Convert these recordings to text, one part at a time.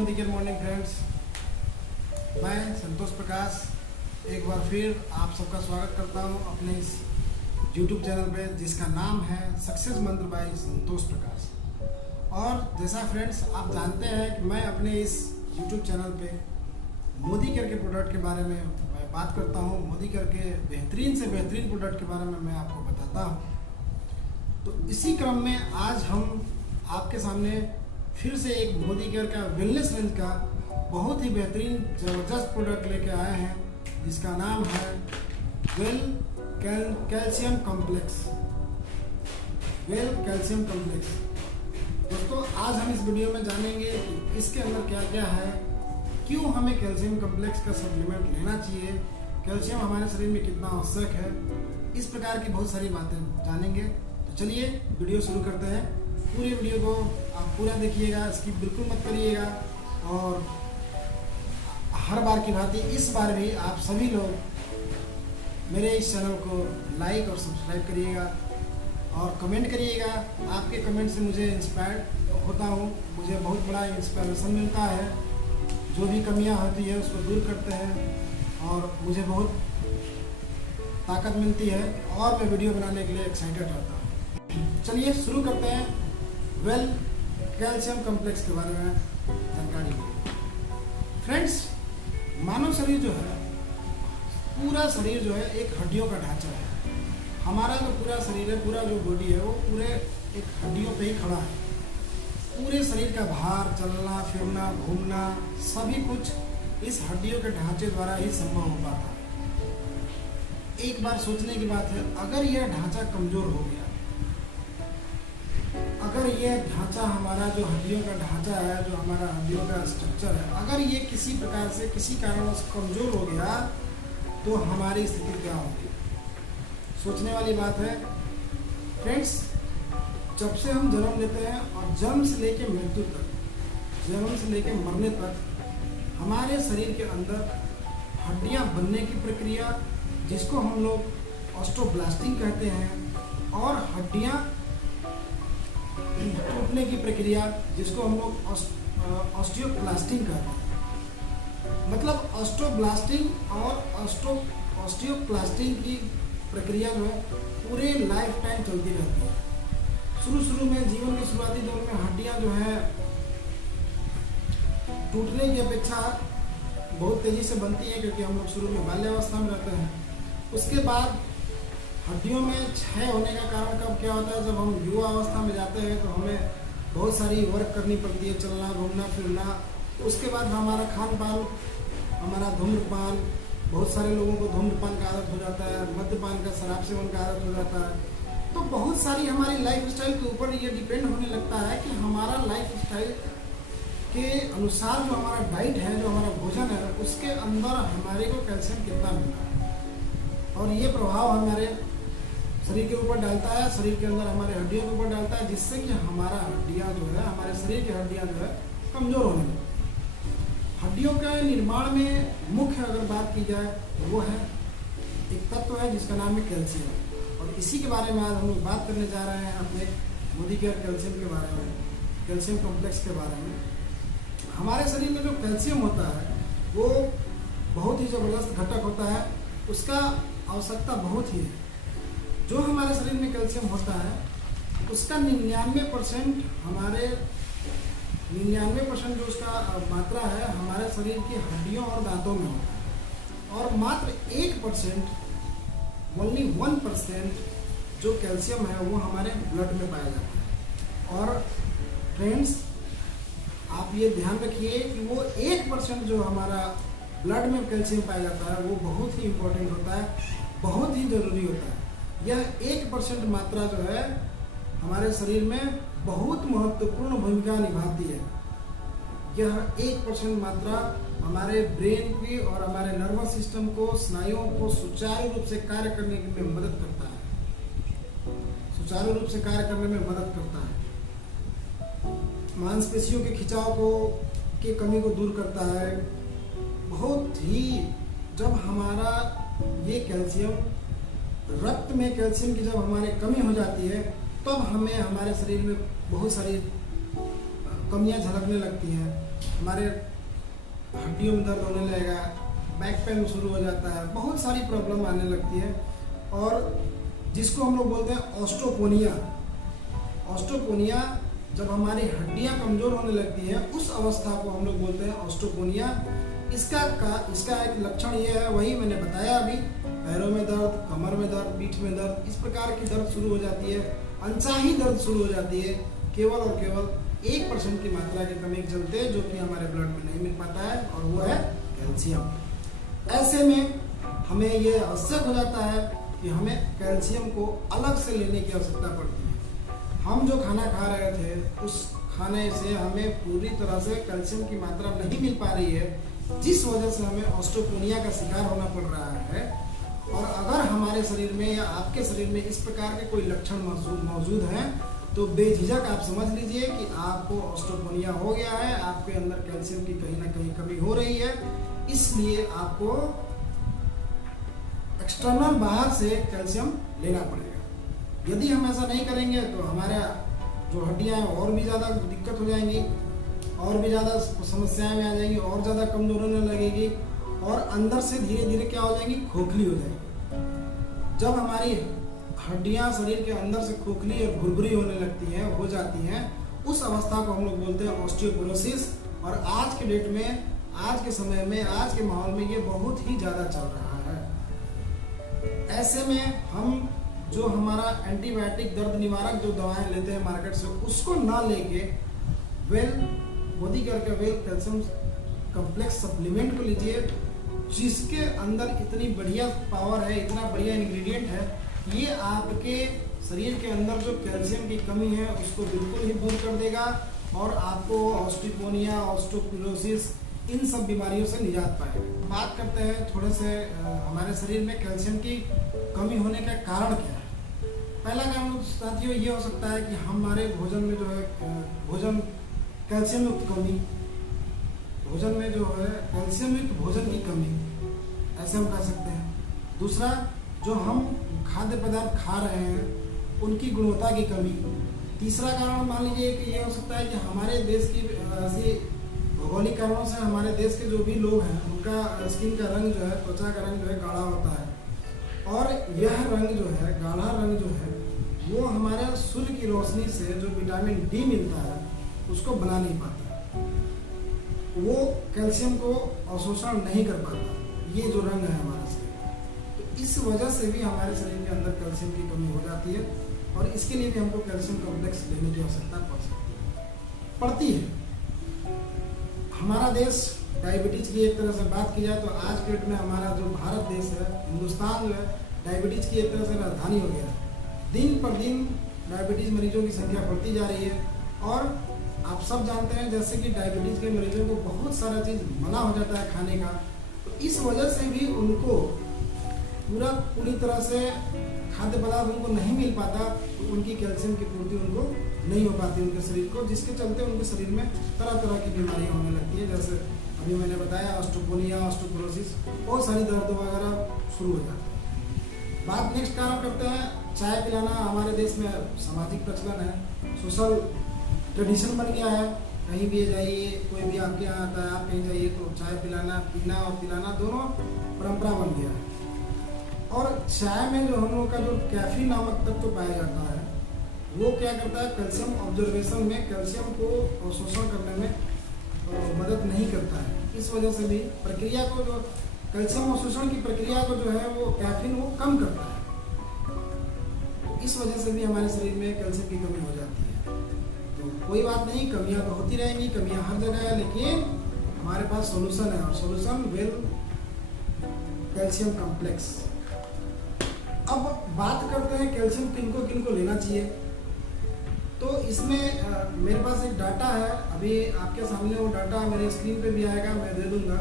Modi care morning friends. मैं संतोष प्रकाश एक बार फिर आप सबका स्वागत करता हूं अपने इस YouTube चैनल पे जिसका नाम है सक्सेस मंत्र बाय संतोष प्रकाश। और जैसा फ्रेंड्स आप जानते हैं कि मैं अपने इस YouTube चैनल पे मोदी केयर के प्रोडक्ट के बारे में मैं बात करता हूं। मोदी केयर के बेहतरीन से बेहतरीन प्रोडक्ट के बारे में मैं आपको बताता हूं। तो इसी क्रम में आज हम आपके सामने फिर से एक मोदी केयर का वेलनेस रेंज का बहुत ही बेहतरीन ज़बरदस्त प्रोडक्ट लेके आए हैं जिसका नाम है well calcium complex. Well calcium complex दोस्तों, आज हम इस वीडियो में जानेंगे कि इसके अंदर क्या क्या है, क्यों हमें कैल्शियम कॉम्प्लेक्स का सप्लीमेंट लेना चाहिए, कैल्शियम हमारे शरीर में कितना आवश्यक है, इस प्रकार की बहुत सारी बातें जानेंगे। तो चलिए वीडियो शुरू करते हैं। पूरे वीडियो को आप पूरा देखिएगा, स्किप बिल्कुल मत करिएगा। और हर बार की भांति इस बार भी आप सभी लोग मेरे इस चैनल को लाइक और सब्सक्राइब करिएगा और कमेंट करिएगा। आपके कमेंट से मुझे इंस्पायर्ड होता हूँ, मुझे बहुत बड़ा इंस्पिरेशन मिलता है। जो भी कमियाँ होती है उसको दूर करते हैं और मुझे बहुत ताकत मिलती है और मैं वीडियो बनाने के लिए एक्साइटेड रहता हूँ। चलिए शुरू करते हैं वेल कैल्शियम कॉम्प्लेक्स के बारे में जानकारी। फ्रेंड्स, मानव शरीर जो है, पूरा शरीर जो है एक हड्डियों का ढांचा है। हमारा जो पूरा शरीर है, पूरा जो बॉडी है वो पूरे एक हड्डियों पे ही खड़ा है। पूरे शरीर का भार, चलना फिरना घूमना सभी कुछ इस हड्डियों के ढांचे द्वारा ही संभव हो पाता है। एक बार सोचने की बात है, अगर यह ढांचा कमजोर हो गया, अगर ये ढांचा हमारा जो हड्डियों का ढांचा है, जो हमारा हड्डियों का स्ट्रक्चर है, अगर ये किसी प्रकार से किसी कारणवश कमजोर हो गया तो हमारी स्थिति क्या होगी? सोचने वाली बात है फ्रेंड्स। जब से हम जन्म लेते हैं और जन्म से लेकर मृत्यु तक, जन्म से लेकर मरने तक हमारे शरीर के अंदर हड्डियां बनने की प्रक्रिया, जिसको हम लोग ऑस्टियोब्लास्टिंग कहते हैं, और हड्डियां टूटने की प्रक्रिया, जिसको हम लोग ऑस्टियोक्लास्टिंग कहते हैं। मतलब ऑस्टियोब्लास्टिंग और ऑस्टियोक्लास्टिंग की प्रक्रिया जो है पूरे लाइफ टाइम चलती रहती है। शुरू में जीवन के शुरुआती दौर में हड्डियां जो है टूटने की अपेक्षा बहुत तेजी से बनती है, क्योंकि हम लोग शुरू में बाल्यावस्था में रहते हैं। उसके बाद हड्डियों में क्षय होने का कारण कब क्या होता है? जब हम युवा अवस्था में जाते हैं तो हमें बहुत सारी वर्क करनी पड़ती है, चलना घूमना फिरना। उसके बाद हमारा खान पान, हमारा धूम्रपान, बहुत सारे लोगों को धूम्रपान का आदत हो जाता है, मद्यपान का, शराब सेवन का आदत हो जाता है। तो बहुत सारी हमारी लाइफ स्टाइल के ऊपर ये डिपेंड होने लगता है कि हमारा लाइफ स्टाइल के अनुसार जो हमारा डाइट है, जो हमारा भोजन है, उसके अंदर हमारे को कैल्शियम कितना मिल रहा है। और ये प्रभाव हमारे शरीर के ऊपर डालता है, शरीर के अंदर हमारे हड्डियों के ऊपर डालता है, जिससे कि हमारा हड्डियां जो है, हमारे शरीर की हड्डियां जो है कमजोर होने लगती है। हड्डियों के निर्माण में मुख्य अगर बात की जाए तो वो है एक तत्व है जिसका नाम है कैल्शियम। और इसी के बारे में आज हम लोग बात करने जा रहे हैं अपने मोदी केयर कैल्शियम के बारे में, कैल्शियम कॉम्प्लेक्स के बारे में। हमारे शरीर में जो कैल्शियम होता है वो बहुत ही ज़बरदस्त घटक होता है, उसका आवश्यकता बहुत ही है। जो हमारे शरीर में कैल्शियम होता है उसका 99% हमारे 99% जो उसका मात्रा है हमारे शरीर की हड्डियों और दांतों में होता है। और मात्र 1%, ओनली 1% जो कैल्शियम है वो हमारे ब्लड में पाया जाता है। और फ्रेंड्स, आप ये ध्यान रखिए कि वो 1% जो हमारा ब्लड में कैल्शियम पाया जाता है वो बहुत ही इम्पोर्टेंट होता है, बहुत ही ज़रूरी होता है। यह 1% मात्रा जो है हमारे शरीर में बहुत महत्वपूर्ण भूमिका निभाती है। यह 1% मात्रा हमारे ब्रेन की और हमारे नर्वस सिस्टम को, स्नायुओं को सुचारू रूप से कार्य करने में मदद करता है, सुचारू रूप से कार्य करने में मदद करता है। मांसपेशियों के खिंचाव की कमी को दूर करता है। बहुत ही जब हमारा ये कैल्शियम रक्त में कैल्शियम की जब हमारे कमी हो जाती है तब हमें हमारे शरीर में बहुत सारी कमियां झलकने लगती हैं। हमारे हड्डियों में दर्द होने लगेगा, बैक पेन शुरू हो जाता है, बहुत सारी प्रॉब्लम आने लगती है। और जिसको हम लोग बोलते हैं ऑस्टोपोनिया। ऑस्टोपोनिया जब हमारी हड्डियां कमज़ोर होने लगती हैं उस अवस्था को हम लोग बोलते हैं ऑस्टोपोनिया। इसका एक लक्षण ये है, वही मैंने बताया अभी, पैरों में दर्द, कमर में दर्द, पीठ में दर्द, इस प्रकार की दर्द शुरू हो जाती है। अनचाही दर्द शुरू हो जाती है केवल और केवल 1% की मात्रा की कमी के चलते, जो कि हमारे ब्लड में नहीं मिल पाता है, और वो है कैल्शियम। ऐसे में हमें ये आवश्यक हो जाता है कि हमें कैल्शियम को अलग से लेने की आवश्यकता पड़ती है। हम जो खाना खा रहे थे उस खाने से हमें पूरी तरह से कैल्शियम की मात्रा नहीं मिल पा रही है, जिस वजह से हमें ऑस्टोपोनिया का शिकार होना पड़ रहा है। और अगर हमारे शरीर में या आपके शरीर में इस प्रकार के कोई लक्षण मौजूद हैं तो बेझिझक आप समझ लीजिए कि आपको ऑस्टोपोनिया हो गया है, आपके अंदर कैल्शियम की कहीं ना कहीं कमी हो रही है। इसलिए आपको एक्सटर्नल बाहर से कैल्शियम लेना पड़ेगा। यदि हम ऐसा नहीं करेंगे तो हमारे जो हड्डियां हैं और भी ज़्यादा दिक्कत हो जाएंगी, और भी ज़्यादा समस्याएं में आ जाएंगी, और ज़्यादा कमजोर होने लगेगी, और अंदर से धीरे धीरे क्या हो जाएंगी, खोखली हो जाएगी। जब हमारी हड्डियां शरीर के अंदर से खोखली और भुरभुरी होने लगती हैं, हो जाती हैं, उस अवस्था को हम लोग बोलते हैं ऑस्टियोपोरोसिस। और आज के डेट में, आज के समय में, आज के माहौल में ये बहुत ही ज़्यादा चल रहा है। ऐसे में हम जो हमारा एंटीबायोटिक दर्द निवारक जो दवाएं लेते हैं मार्केट से, उसको ना लेके वेल कैल्शियम कॉम्प्लेक्स सप्लीमेंट को लीजिए, जिसके अंदर इतनी बढ़िया पावर है, इतना बढ़िया इंग्रेडिएंट है, ये आपके शरीर के अंदर जो कैल्शियम की कमी है उसको बिल्कुल ही दूर कर देगा, और आपको ऑस्टियोपोनिया, ऑस्टियोपोरोसिस, इन सब बीमारियों से निजात पाएगा। बात करते हैं थोड़े से हमारे शरीर में कैल्शियम की कमी होने का कारण क्या है। पहला कारण साथियों ये हो सकता है कि हमारे भोजन में जो है कैल्शियम युक्त कमी, भोजन में जो है कैल्शियम युक्त भोजन की कमी, ऐसे हम कह सकते हैं। दूसरा, जो हम खाद्य पदार्थ खा रहे हैं उनकी गुणवत्ता की कमी। तीसरा कारण मान लीजिए कि ये हो सकता है कि हमारे देश की ऐसी भौगोलिक कारणों से हमारे देश के जो भी लोग हैं उनका स्किन का रंग जो है, त्वचा का रंग जो है गाढ़ा होता है, और यह रंग जो है, गाढ़ा रंग जो है, वो हमारे सूर्य की रोशनी से जो विटामिन डी मिलता है उसको बना नहीं पाता, वो कैल्शियम को अवशोषण नहीं कर पाता, ये जो रंग है हमारे शरीर। तो इस वजह से भी हमारे शरीर के अंदर कैल्शियम की कमी हो जाती है, और इसके लिए भी हमको कैल्शियम कॉम्प्लेक्स लेने की आवश्यकता पड़ती है। हमारा देश डायबिटीज की एक तरह से बात की जाए तो आज के डेट में हमारा जो भारत देश है, हिंदुस्तान जो है, डायबिटीज की एक तरह से राजधानी हो गया है। दिन पर दिन डायबिटीज मरीजों की संख्या बढ़ती जा रही है, और आप सब जानते हैं जैसे कि डायबिटीज के मरीजों को बहुत सारा चीज़ मना हो जाता है खाने का, तो इस वजह से भी उनको पूरी तरह से खाद्य पदार्थ उनको नहीं मिल पाता, तो उनकी कैल्शियम की पूर्ति उनको नहीं हो पाती उनके शरीर को, जिसके चलते उनके शरीर में तरह तरह की बीमारियां होने लगती है। जैसे अभी मैंने बताया ऑस्टियोपोनिया, ऑस्टियोपोरोसिस, बहुत सारी दर्द वगैरह शुरू हो जाती है। बात नेक्स्ट कारण करते हैं, चाय पिलाना हमारे देश में सामाजिक प्रचलन है, सोशल ट्रेडिशन बन गया है। कहीं भी जाइए, कोई भी आपके यहाँ आता है, आप कहीं जाइए तो चाय पिलाना, पीना और पिलाना दोनों परंपरा बन गया है। और चाय में जो हम लोग का जो कैफीन नामक तत्व पाया जाता है, वो क्या करता है, कैल्शियम ऑब्जर्वेशन में कैल्शियम को अवशोषण करने में मदद नहीं करता है। इस वजह से भी प्रक्रिया को, जो कैल्शियम अवशोषण की प्रक्रिया को जो है वो कैफीन वो कम करता है। इस वजह से भी हमारे शरीर में कैल्शियम की कमी हो जाती है। तो कोई बात नहीं, कमियां तो होती रहेंगी, कमियां हर जगह है, लेकिन हमारे पास सॉल्यूशन है, और सॉल्यूशन वेल कैल्शियम कॉम्प्लेक्स। अब बात करते हैं कैल्शियम किनको लेना चाहिए। तो इसमें मेरे पास एक डाटा है, अभी आपके सामने वो डाटा मेरे स्क्रीन पे भी आएगा, मैं दे दूंगा,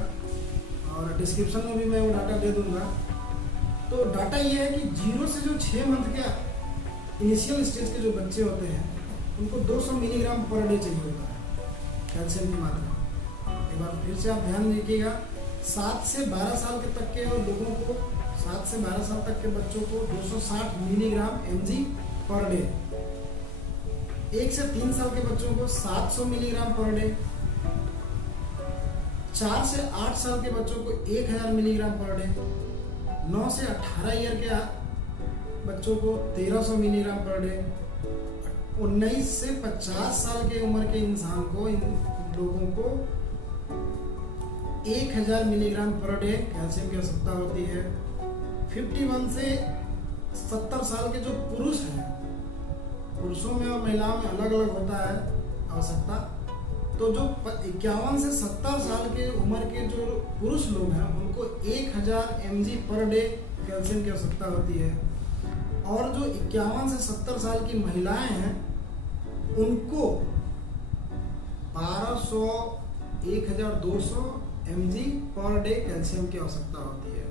और डिस्क्रिप्शन में भी मैं वो डाटा दे दूंगा। तो डाटा ये है कि 0 से जो 6 मंथ के इनिशियल स्टेज के जो बच्चे होते हैं उनको 200 मिलीग्राम पर डे चाहिए होता है कैल्शियम की मात्रा। एक बार फिर से आप ध्यान रखिएगा, 7 से 12 साल के तक के लोगों को, 7 से 12 साल तक के बच्चों को 260 मिलीग्राम mg पर डे, 1 से 3 साल के बच्चों को 700 मिलीग्राम पर डे, 4 से 8 साल के बच्चों को 1000 मिलीग्राम पर डे, 9 से 18 ईयर के बच्चों को 1300 मिलीग्राम पर डे, 19 से 50 साल के उम्र के इंसान को, इन लोगों को 1000 मिलीग्राम पर डे कैल्शियम की आवश्यकता होती है। 51 से 70 साल के जो पुरुष हैं, पुरुषों में और महिलाओं में अलग अलग होता है आवश्यकता, तो जो 51 से 70 साल के उम्र के जो पुरुष लोग हैं उनको 1000 mg पर डे कैल्शियम की आवश्यकता होती है। और जो 51 से 70 साल की महिलाएं हैं उनको 1200 1200 mg पर डे कैल्शियम की आवश्यकता होती है।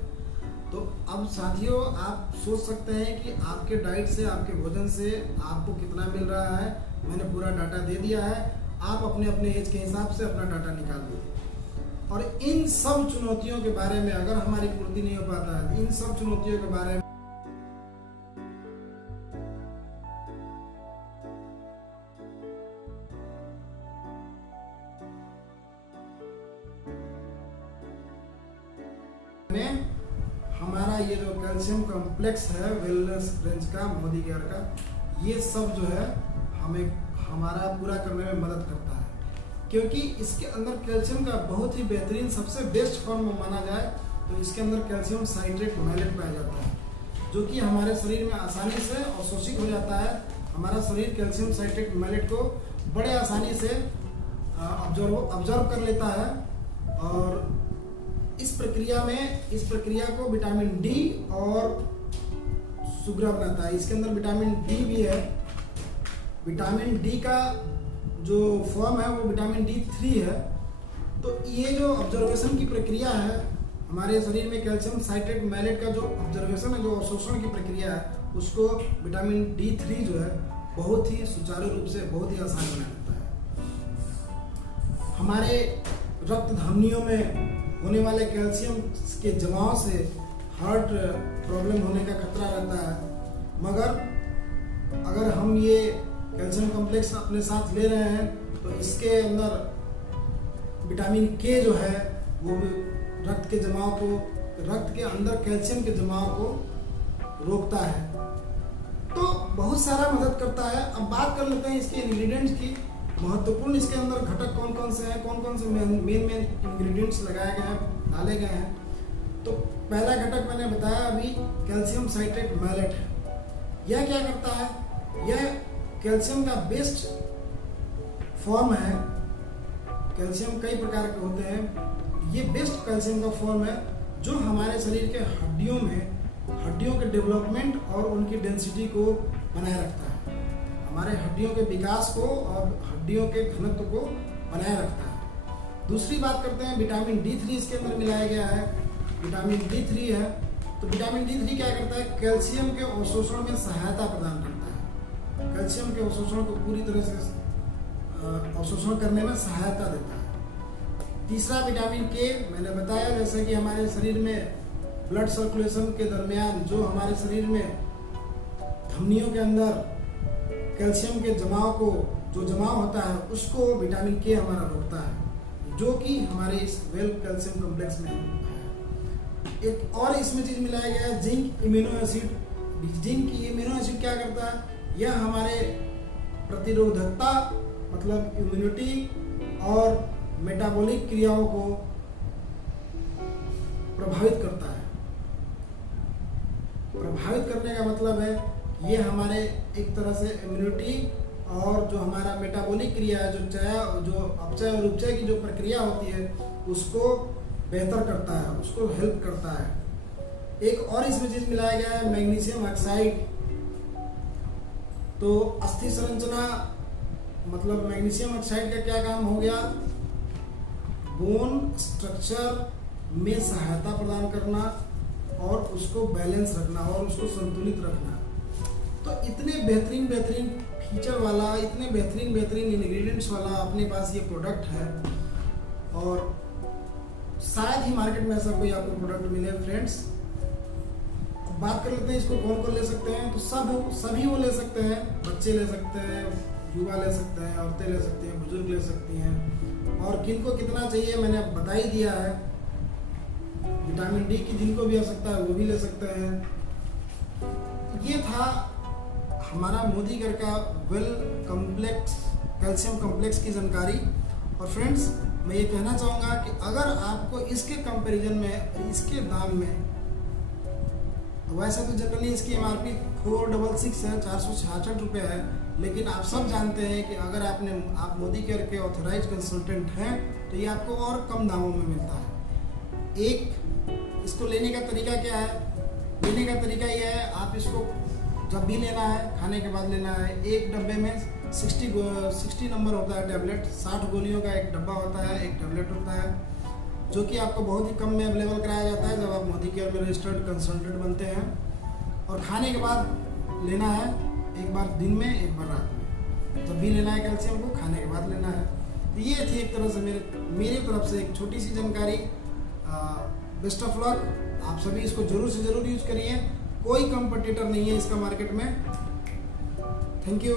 तो अब साथियों, आप सोच सकते हैं कि आपके डाइट से, आपके भोजन से आपको कितना मिल रहा है। मैंने पूरा डाटा दे दिया है, आप अपने अपने एज के हिसाब से अपना डाटा निकाल दीजिए। और इन सब चुनौतियों के बारे में अगर हमारी पूर्ति नहीं हो पाता है, इन सब चुनौतियों के बारे में हमारा ये जो कैल्शियम कॉम्प्लेक्स है वेलनेस रेंज का, मोदी केयर का, ये सब जो है हमें हमारा पूरा करने में मदद करता है। क्योंकि इसके अंदर कैल्शियम का बहुत ही बेहतरीन, सबसे बेस्ट फॉर्म माना जाए तो इसके अंदर कैल्शियम साइट्रेट मैलेट पाया जाता है, जो कि हमारे शरीर में आसानी से अवशोषित हो जाता है। हमारा शरीर कैल्शियम साइट्रेट मैलेट को बड़े आसानी से ऑब्जर्व कर लेता है। और इस प्रक्रिया को विटामिन डी और सुग्रा बनाता है। इसके अंदर विटामिन डी भी है। विटामिन डी का जो फॉर्म है वो विटामिन D3 है। तो ये जो ऑब्जर्वेशन की प्रक्रिया है हमारे शरीर में, कैल्शियम साइट्रेट मैलेट का जो ऑब्जर्वेशन है, जो अवशोषण की प्रक्रिया है, उसको विटामिन D3 जो है बहुत ही सुचारू रूप से, बहुत ही आसान बना देता है। हमारे रक्त धमनियों में होने वाले कैल्शियम के जमाव से हार्ट प्रॉब्लम होने का खतरा रहता है। मगर अगर हम ये कैल्शियम कॉम्प्लेक्स अपने साथ ले रहे हैं तो इसके अंदर विटामिन के जो है वो रक्त के जमाव को, रक्त के अंदर कैल्शियम के जमाव को रोकता है, तो बहुत सारा मदद करता है। अब बात कर लेते हैं इसके इंग्रेडिएंट्स की। महत्वपूर्ण इसके अंदर घटक कौन कौन से हैं, कौन कौन से मेन इंग्रेडिएंट्स लगाए गए हैं, डाले गए हैं। तो पहला घटक मैंने बताया अभी, कैल्शियम साइट्रेट मैलेट है। यह क्या करता है? यह कैल्शियम का बेस्ट फॉर्म है। कैल्शियम कई प्रकार के होते हैं, ये बेस्ट कैल्शियम का फॉर्म है जो हमारे शरीर के हड्डियों के डेवलपमेंट और उनकी डेंसिटी को बनाए रखता है, हमारे हड्डियों के विकास को और हड्डियों के घनत्व को बनाए रखता है। दूसरी बात करते हैं, विटामिन D3 इसके अंदर मिलाया गया है। विटामिन D3 है, तो विटामिन D3 क्या करता है? कैल्शियम के अवशोषण में सहायता प्रदान करता है। कैल्शियम के अवशोषण को पूरी तरह से अवशोषण करने में सहायता देता है। तीसरा विटामिन के, मैंने बताया जैसे कि हमारे शरीर में ब्लड सर्कुलेशन के दरमियान जो हमारे शरीर में धमनियों के अंदर कैल्शियम के जमाव को, जो जमाव होता है उसको विटामिन के हमारा रोकता है, जो कि हमारे इस वेल कैल्शियम कॉम्प्लेक्स में है। एक और इसमें चीज मिलाया गया है, zinc immuno acid. Zinc immuno acid क्या करता है? यह हमारे प्रतिरोधकता, मतलब इम्यूनिटी और मेटाबॉलिक क्रियाओं को प्रभावित करता है। प्रभावित करने का मतलब है ये हमारे एक तरह से इम्यूनिटी और जो हमारा मेटाबॉलिक क्रिया है, जो अपचय और उपचय की जो प्रक्रिया होती है उसको बेहतर करता है, उसको हेल्प करता है। एक और इसमें चीज मिलाया गया है, मैग्नीशियम ऑक्साइड। तो अस्थि संरचना, मतलब मैग्नीशियम ऑक्साइड का क्या काम हो गया? बोन स्ट्रक्चर में सहायता प्रदान करना और उसको बैलेंस रखना और उसको संतुलित रखना। तो इतने बेहतरीन फीचर वाला, इतने बेहतरीन इंग्रेडिएंट्स वाला अपने पास ये प्रोडक्ट है, और शायद ही मार्केट में ऐसा कोई आपको प्रोडक्ट मिले फ्रेंड्स। बात कर लेते हैं इसको कौन कौन ले सकते हैं। तो सभी वो ले सकते हैं, बच्चे ले सकते हैं, युवा ले सकते हैं, औरतें ले सकती हैं, बुजुर्ग ले सकती हैं। और किनको कितना चाहिए मैंने अब बता ही दिया है। विटामिन डी की जिनको भी आवश्यकता है वो भी ले सकते हैं। ये था हमारा मोदीगर का वेल कॉम्प्लेक्स कैल्शियम कॉम्प्लेक्स की जानकारी। और फ्रेंड्स, मैं ये कहना चाहूँगा कि अगर आपको इसके कंपैरिजन में, इसके दाम में, वैसे तो जनरली इसकी MRP 466 है, 466 रुपये है, लेकिन आप सब जानते हैं कि अगर आप मोदीकेयर के ऑथराइज कंसल्टेंट हैं तो ये आपको और कम दामों में मिलता है। इसको लेने का तरीका क्या है? लेने का तरीका ये है, आप इसको जब भी लेना है, खाने के बाद लेना है। एक डब्बे में 60 नंबर होता है टैबलेट, 60 गोलियों का एक डब्बा होता है, एक टैबलेट होता है, जो कि आपको बहुत ही कम में अवेलेबल कराया जाता है जब आप मोदीकेयर में रजिस्टर्ड कंसल्टेंट बनते हैं। और खाने के बाद लेना है, एक बार दिन में, एक बार रात में। जब भी लेना है कैल्शियम को, खाने के बाद लेना है। तो ये थी एक तरह से मेरी तरफ से एक छोटी सी जानकारी। Best of luck. आप सभी इसको जरूर से जरूर यूज करिए। कोई कंपटीटर नहीं है इसका मार्केट में। Thank you.